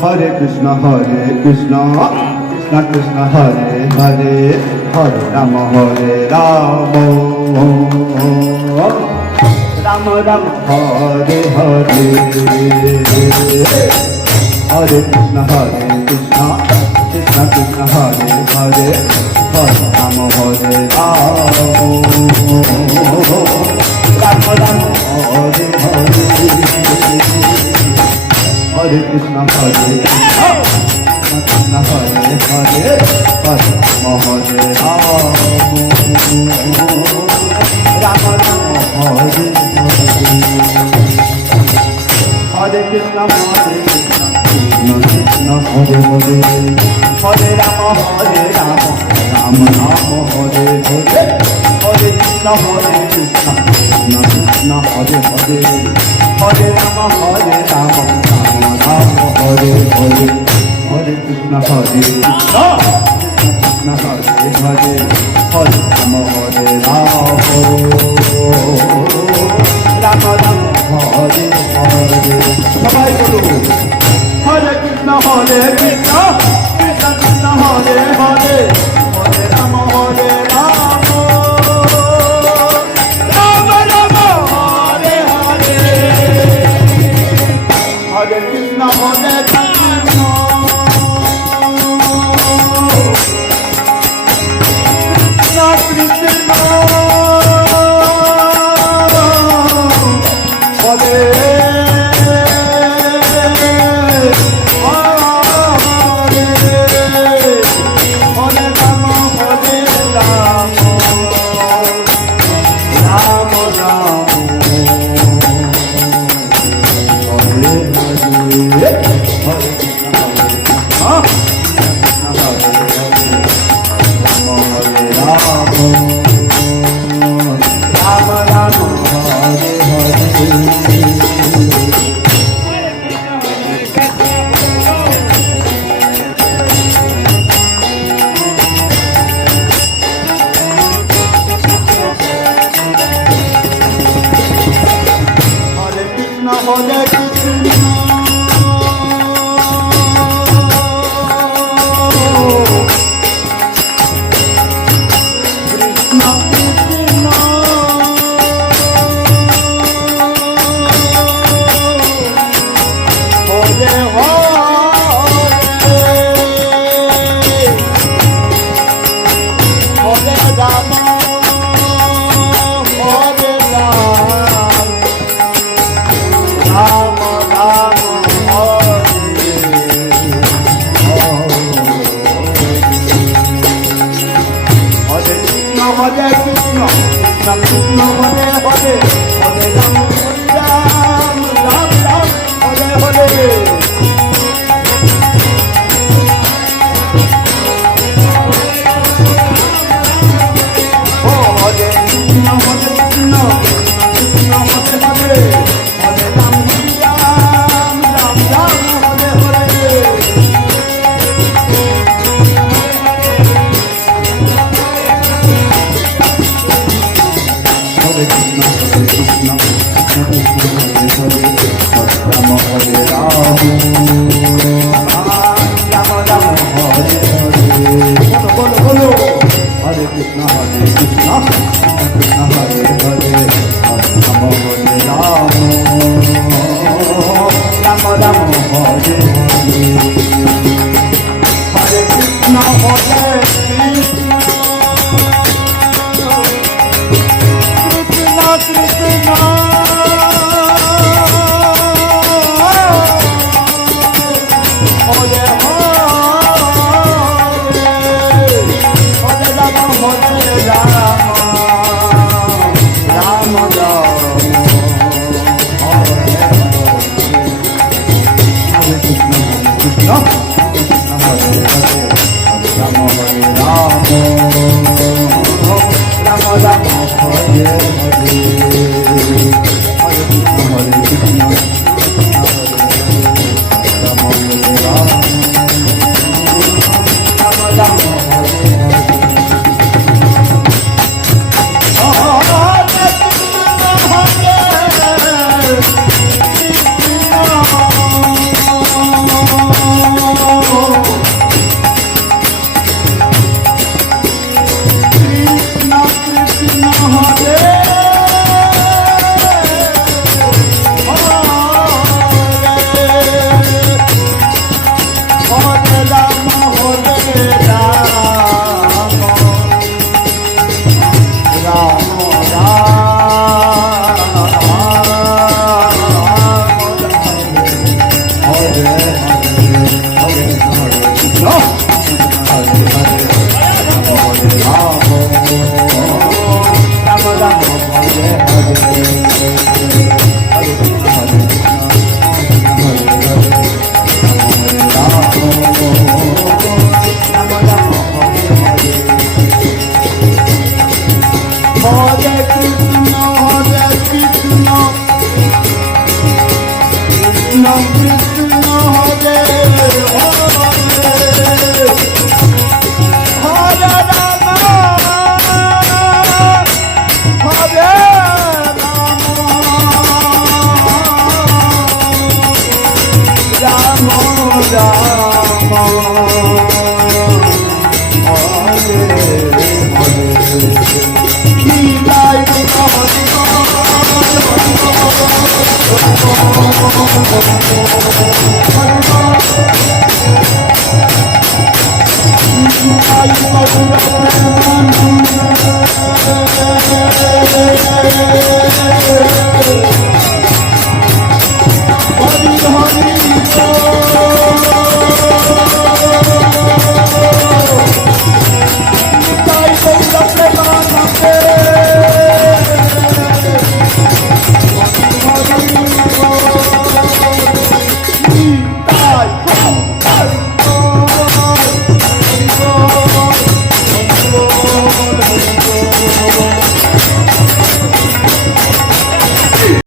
Hare Krishna Krishna Krishna Hare Hare Hare Rama Rama Rama Hare Hare Hare Krishna Krishna Krishna Hare Hare Hare Rama Hare Rama Rama Hare Hare Hare Krishna Krishna Krishna Hare Hare Hare Rama Hare Rama Rama Hare Hare Krishna Krishna Krishna Hare Hare Hare Rama Rama Rama Hare Hare Hare Krishna Krishna Krishna Hare Hare Hare Rama Rama Rama Hare Hare Hare Krishna Krishna Krishna Hare Hare Hare Rama Rama Rama Hare Hare সবাই বলুন হরে কৃষ্ণ কৃষ্ণ কৃষ্ণ হরে হরে হরে রাম রাম রাম রাম হরে হরে হরে কৃষ্ণ কৃষ্ণ কৃষ্ণ হরে Hare